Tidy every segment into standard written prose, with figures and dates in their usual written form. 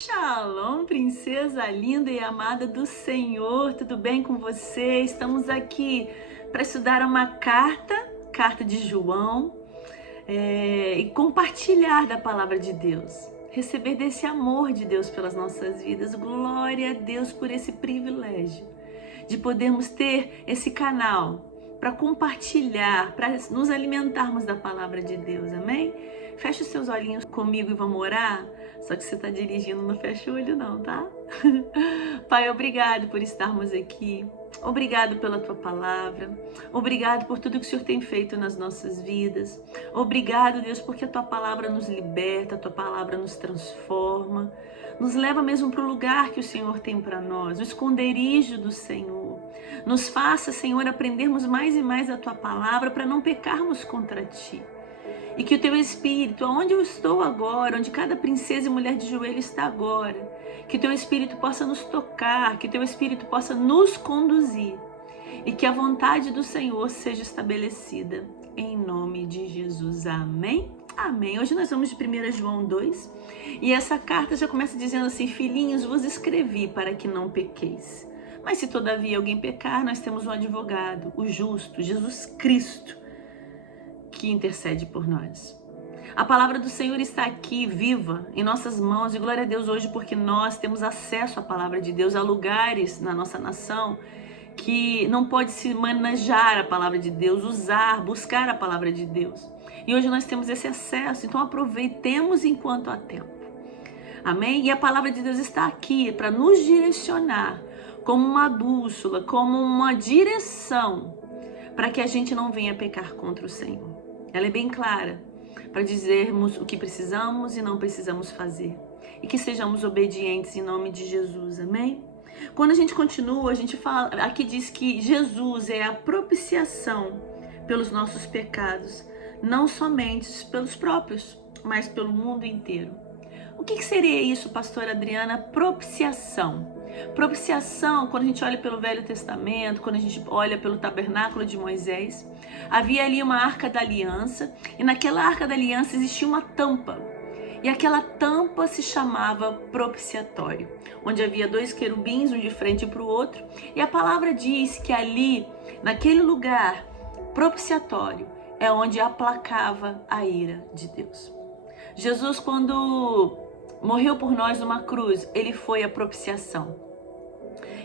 Shalom, princesa linda e amada do Senhor, tudo bem com você? Estamos aqui para estudar uma carta de João, e compartilhar da palavra de Deus, receber desse amor de Deus pelas nossas vidas. Glória a Deus por esse privilégio de podermos ter esse canal para compartilhar, para nos alimentarmos da palavra de Deus, amém? Feche os seus olhinhos comigo e vamos orar. Só que você está dirigindo, não fecha o olho não, tá? Pai, obrigado por estarmos aqui. Obrigado pela tua palavra. Obrigado por tudo que o Senhor tem feito nas nossas vidas. Obrigado, Deus, porque a tua palavra nos liberta, a tua palavra nos transforma. Nos leva mesmo para o lugar que o Senhor tem para nós, o esconderijo do Senhor. Nos faça, Senhor, aprendermos mais e mais a tua palavra para não pecarmos contra ti. E que o teu Espírito, aonde eu estou agora, onde cada princesa e mulher de joelho está agora, que o teu Espírito possa nos tocar, que o teu Espírito possa nos conduzir e que a vontade do Senhor seja estabelecida. Em nome de Jesus, amém? Amém. Hoje nós vamos de 1 João 2 e essa carta já começa dizendo assim: filhinhos, vos escrevi para que não pequeis. Mas se todavia alguém pecar, nós temos um advogado, o justo, Jesus Cristo, que intercede por nós. A palavra do Senhor está aqui, viva, em nossas mãos, e glória a Deus hoje, porque nós temos acesso à palavra de Deus. Há lugares na nossa nação que não pode se manejar a palavra de Deus, usar, buscar a palavra de Deus. E hoje nós temos esse acesso, então aproveitemos enquanto há tempo. Amém? E a palavra de Deus está aqui para nos direcionar como uma bússola, como uma direção, para que a gente não venha pecar contra o Senhor. Ela é bem clara para dizermos o que precisamos e não precisamos fazer. E que sejamos obedientes em nome de Jesus, amém? Quando a gente continua, a gente fala, aqui diz que Jesus é a propiciação pelos nossos pecados, não somente pelos próprios, mas pelo mundo inteiro. O que seria isso, pastora Adriana? Propiciação. Propiciação, quando a gente olha pelo Velho Testamento, quando a gente olha pelo tabernáculo de Moisés, havia ali uma arca da aliança, e naquela arca da aliança existia uma tampa, e aquela tampa se chamava propiciatório, onde havia 2 querubins, um de frente para o outro, e a palavra diz que ali, naquele lugar propiciatório, é onde aplacava a ira de Deus. Jesus, quando morreu por nós numa cruz, ele foi a propiciação.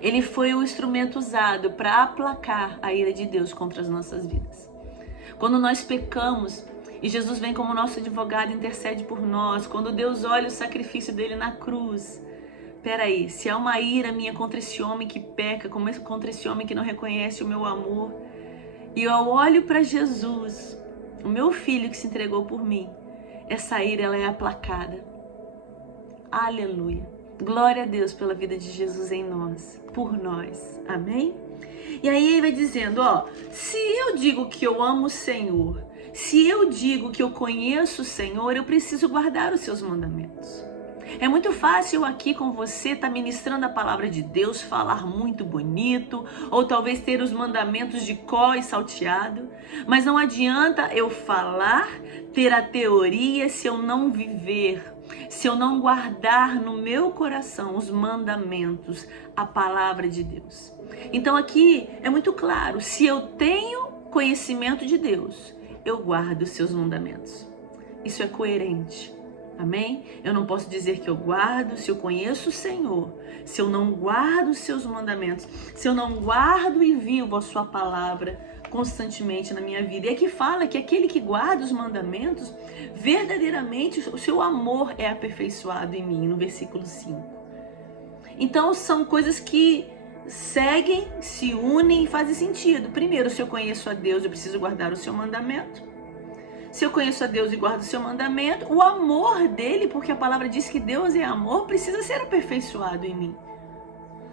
Ele foi o instrumento usado para aplacar a ira de Deus contra as nossas vidas. Quando nós pecamos e Jesus vem como nosso advogado, intercede por nós, quando Deus olha o sacrifício dele na cruz, peraí, se há uma ira minha contra esse homem que peca, contra esse homem que não reconhece o meu amor, e eu olho para Jesus, o meu filho que se entregou por mim, essa ira ela é aplacada. Aleluia. Glória a Deus pela vida de Jesus em nós, por nós. Amém? E aí ele vai dizendo, se eu digo que eu amo o Senhor, se eu digo que eu conheço o Senhor, eu preciso guardar os seus mandamentos. É muito fácil aqui com você estar ministrando a palavra de Deus, falar muito bonito, ou talvez ter os mandamentos de có e salteado, mas não adianta eu falar, ter a teoria, se eu não viver, se eu não guardar no meu coração os mandamentos, a palavra de Deus. Então aqui é muito claro, se eu tenho conhecimento de Deus, eu guardo os seus mandamentos. Isso é coerente. Amém? Eu não posso dizer que eu guardo se eu conheço o Senhor, se eu não guardo os seus mandamentos, se eu não guardo e vivo a sua palavra constantemente na minha vida. E aqui fala que aquele que guarda os mandamentos, verdadeiramente o seu amor é aperfeiçoado em mim, no versículo 5. Então são coisas que seguem, se unem e fazem sentido. Primeiro, se eu conheço a Deus, eu preciso guardar o seu mandamento. Se eu conheço a Deus e guardo o seu mandamento, o amor dele, porque a palavra diz que Deus é amor, precisa ser aperfeiçoado em mim.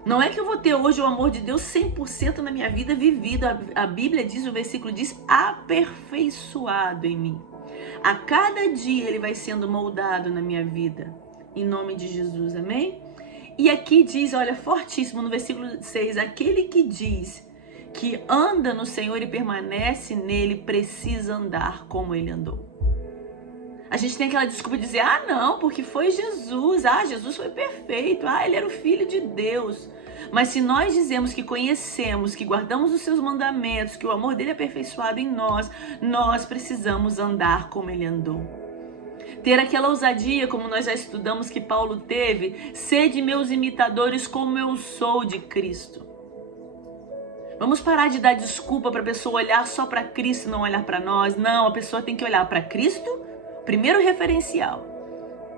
Não é que eu vou ter hoje o amor de Deus 100% na minha vida vivido. A Bíblia diz, o versículo diz, aperfeiçoado em mim. A cada dia ele vai sendo moldado na minha vida. Em nome de Jesus, amém? E aqui diz, olha, fortíssimo, no versículo 6, aquele que diz que anda no Senhor e permanece nele, precisa andar como ele andou. A gente tem aquela desculpa de dizer, não, porque foi Jesus, Jesus foi perfeito, ele era o Filho de Deus. Mas se nós dizemos que conhecemos, que guardamos os seus mandamentos, que o amor dele é aperfeiçoado em nós, nós precisamos andar como ele andou. Ter aquela ousadia, como nós já estudamos que Paulo teve, sede meus imitadores como eu sou de Cristo. Vamos parar de dar desculpa para a pessoa olhar só para Cristo e não olhar para nós. Não, a pessoa tem que olhar para Cristo, primeiro referencial,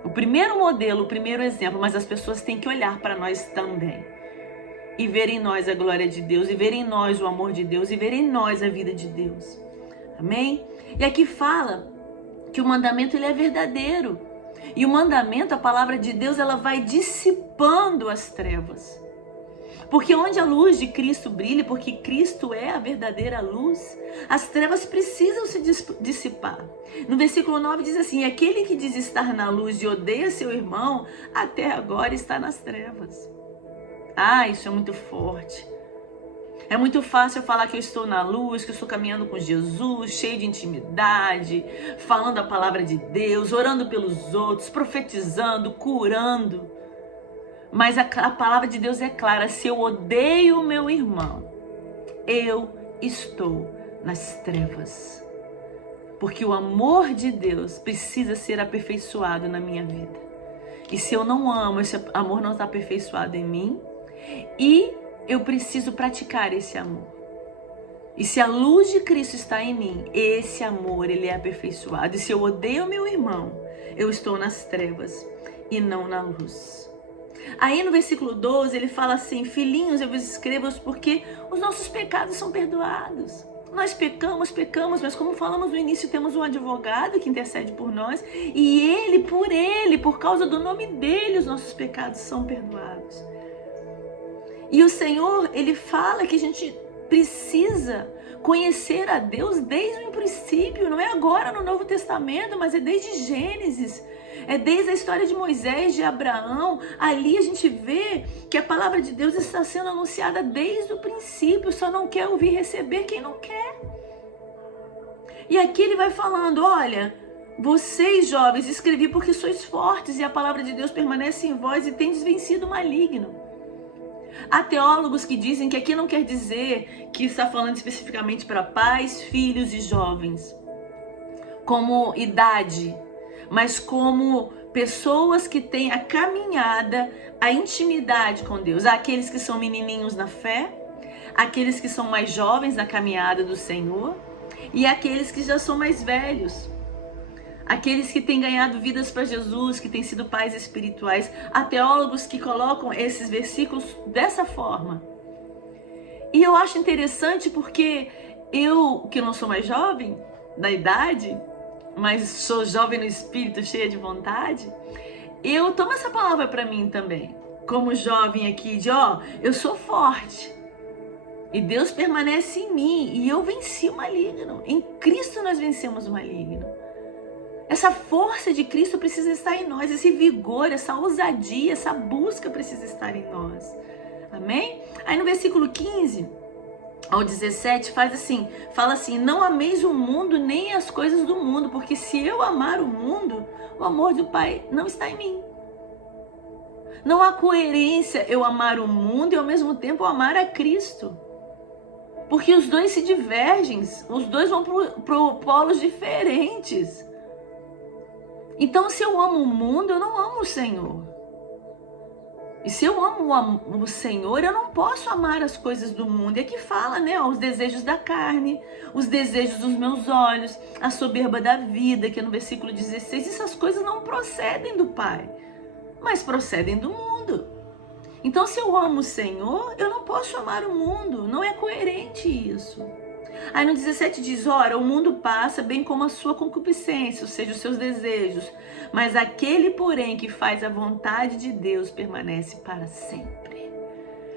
o primeiro modelo, o primeiro exemplo, mas as pessoas têm que olhar para nós também. E ver em nós a glória de Deus, e ver em nós o amor de Deus, e ver em nós a vida de Deus. Amém? E aqui fala que o mandamento ele é verdadeiro. E o mandamento, a palavra de Deus, ela vai dissipando as trevas. Porque onde a luz de Cristo brilha, porque Cristo é a verdadeira luz, as trevas precisam se dissipar. No versículo 9 diz assim, aquele que diz estar na luz e odeia seu irmão, até agora está nas trevas. Isso é muito forte. É muito fácil eu falar que eu estou na luz, que eu estou caminhando com Jesus, cheio de intimidade, falando a palavra de Deus, orando pelos outros, profetizando, curando. Mas a palavra de Deus é clara, se eu odeio o meu irmão, eu estou nas trevas. Porque o amor de Deus precisa ser aperfeiçoado na minha vida. E se eu não amo, esse amor não está aperfeiçoado em mim, e eu preciso praticar esse amor. E se a luz de Cristo está em mim, esse amor ele é aperfeiçoado. E se eu odeio meu irmão, eu estou nas trevas e não na luz. Aí no versículo 12 ele fala assim, filhinhos, eu vos escrevo porque os nossos pecados são perdoados. Nós pecamos, mas como falamos no início, temos um advogado que intercede por nós. E por causa do nome dele, os nossos pecados são perdoados. E o Senhor, ele fala que a gente precisa conhecer a Deus desde o princípio, não é agora no Novo Testamento, mas é desde Gênesis, é desde a história de Moisés, de Abraão. Ali a gente vê que a palavra de Deus está sendo anunciada desde o princípio, só não quer ouvir receber quem não quer. E aqui ele vai falando, olha, vocês jovens, escrevi porque sois fortes e a palavra de Deus permanece em vós e tendes vencido o maligno. Há teólogos que dizem que aqui não quer dizer que está falando especificamente para pais, filhos e jovens, como idade, mas como pessoas que têm a caminhada, a intimidade com Deus. Há aqueles que são menininhos na fé, aqueles que são mais jovens na caminhada do Senhor e aqueles que já são mais velhos. Aqueles que têm ganhado vidas para Jesus, que têm sido pais espirituais. Há teólogos que colocam esses versículos dessa forma. E eu acho interessante porque eu, que não sou mais jovem da idade, mas sou jovem no espírito, cheia de vontade, eu tomo essa palavra para mim também. Como jovem aqui, de eu sou forte. E Deus permanece em mim. E eu venci o maligno. Em Cristo nós vencemos o maligno. Essa força de Cristo precisa estar em nós, esse vigor, essa ousadia, essa busca precisa estar em nós. Amém? Aí no versículo 15 ao 17 fala assim, não ameis o mundo nem as coisas do mundo, porque se eu amar o mundo, o amor do Pai não está em mim. Não há coerência eu amar o mundo e ao mesmo tempo amar a Cristo. Porque os dois se divergem, os dois vão para polos diferentes. Então, se eu amo o mundo, eu não amo o Senhor. E se eu amo o Senhor, eu não posso amar as coisas do mundo. E aqui fala, os desejos da carne, os desejos dos meus olhos, a soberba da vida, que é no versículo 16. Essas coisas não procedem do Pai, mas procedem do mundo. Então, se eu amo o Senhor, eu não posso amar o mundo. Não é coerente isso. Aí no 17 diz, ora, o mundo passa bem como a sua concupiscência, ou seja, os seus desejos. Mas aquele, porém, que faz a vontade de Deus permanece para sempre.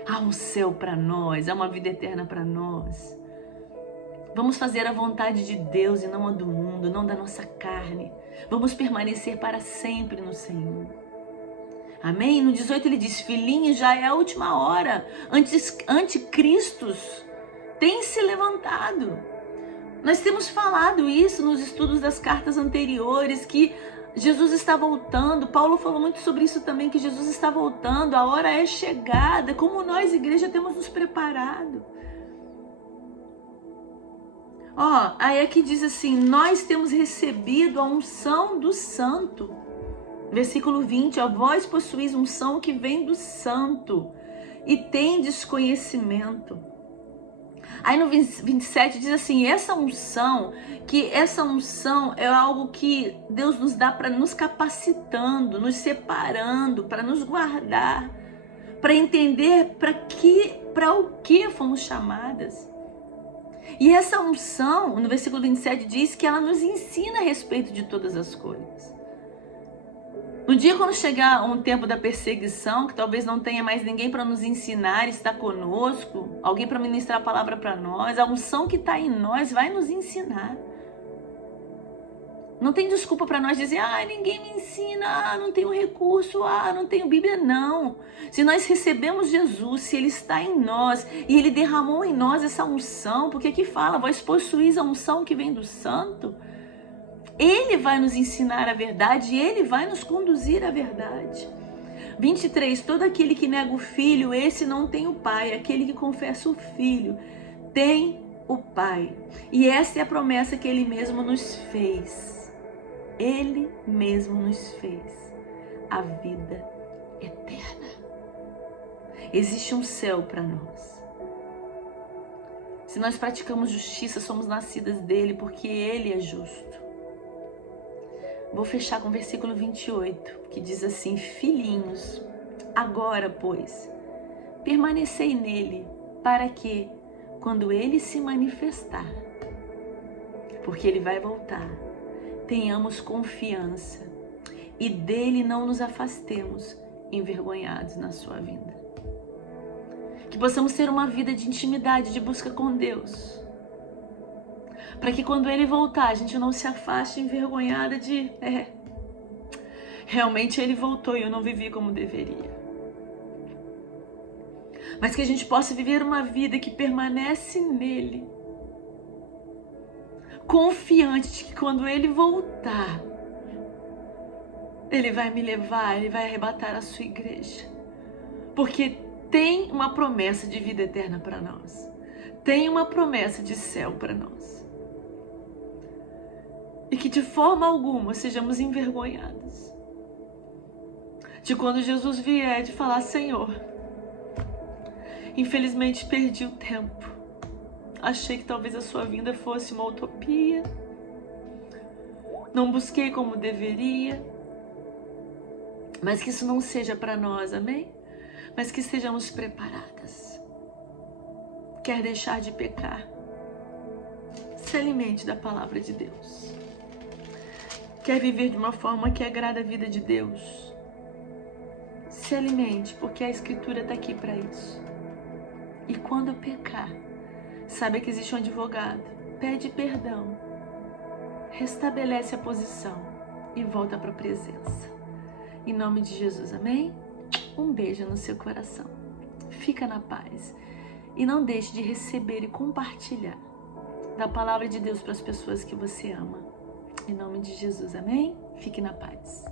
Há um céu para nós, há uma vida eterna para nós. Vamos fazer a vontade de Deus e não a do mundo, não da nossa carne. Vamos permanecer para sempre no Senhor. Amém? No 18 ele diz, filhinhos, já é a última hora. Anticristos tem se levantado. Nós temos falado isso nos estudos das cartas anteriores, que Jesus está voltando. Paulo falou muito sobre isso também, que Jesus está voltando, a hora é chegada. Como nós, igreja, temos nos preparado. Aí aqui diz assim, nós temos recebido a unção do santo. Versículo 20, vós possuís unção que vem do santo e tendes conhecimento. Aí no 27 diz assim, essa unção é algo que Deus nos dá para nos capacitando, nos separando, para nos guardar, para entender para o que fomos chamadas. E essa unção, no versículo 27 diz que ela nos ensina a respeito de todas as coisas. No dia quando chegar um tempo da perseguição, que talvez não tenha mais ninguém para nos ensinar, está conosco, alguém para ministrar a palavra para nós, a unção que está em nós vai nos ensinar. Não tem desculpa para nós dizer, ninguém me ensina, não tenho recurso, não tenho Bíblia, não. Se nós recebemos Jesus, se Ele está em nós e Ele derramou em nós essa unção, porque aqui fala, vós possuís a unção que vem do santo, Ele vai nos ensinar a verdade e Ele vai nos conduzir à verdade. 23, todo aquele que nega o Filho, esse não tem o Pai. Aquele que confessa o Filho tem o Pai. E essa é a promessa que Ele mesmo nos fez. Ele mesmo nos fez a vida eterna. Existe um céu para nós. Se nós praticamos justiça, somos nascidas dele, porque Ele é justo. Vou fechar com o versículo 28, que diz assim, filhinhos, agora, pois, permanecei nele, para que, quando ele se manifestar, porque ele vai voltar, tenhamos confiança e dele não nos afastemos envergonhados na sua vinda. Que possamos ter uma vida de intimidade, de busca com Deus, para que quando Ele voltar, a gente não se afaste envergonhada de realmente Ele voltou e eu não vivi como deveria. Mas que a gente possa viver uma vida que permanece nele, confiante de que quando Ele voltar, Ele vai me levar, Ele vai arrebatar a sua igreja. Porque tem uma promessa de vida eterna para nós. Tem uma promessa de céu para nós. E que de forma alguma sejamos envergonhados de quando Jesus vier, de falar, Senhor, infelizmente perdi o tempo. Achei que talvez a sua vinda fosse uma utopia. Não busquei como deveria. Mas que isso não seja para nós, amém? Mas que estejamos preparadas. Quer deixar de pecar? Se alimente da palavra de Deus. Quer viver de uma forma que agrada a vida de Deus? Se alimente, porque a Escritura está aqui para isso. E quando pecar, saiba que existe um advogado. Pede perdão, restabelece a posição e volta para a presença. Em nome de Jesus, amém? Um beijo no seu coração. Fica na paz. E não deixe de receber e compartilhar da palavra de Deus para as pessoas que você ama. Em nome de Jesus, amém? Fique na paz.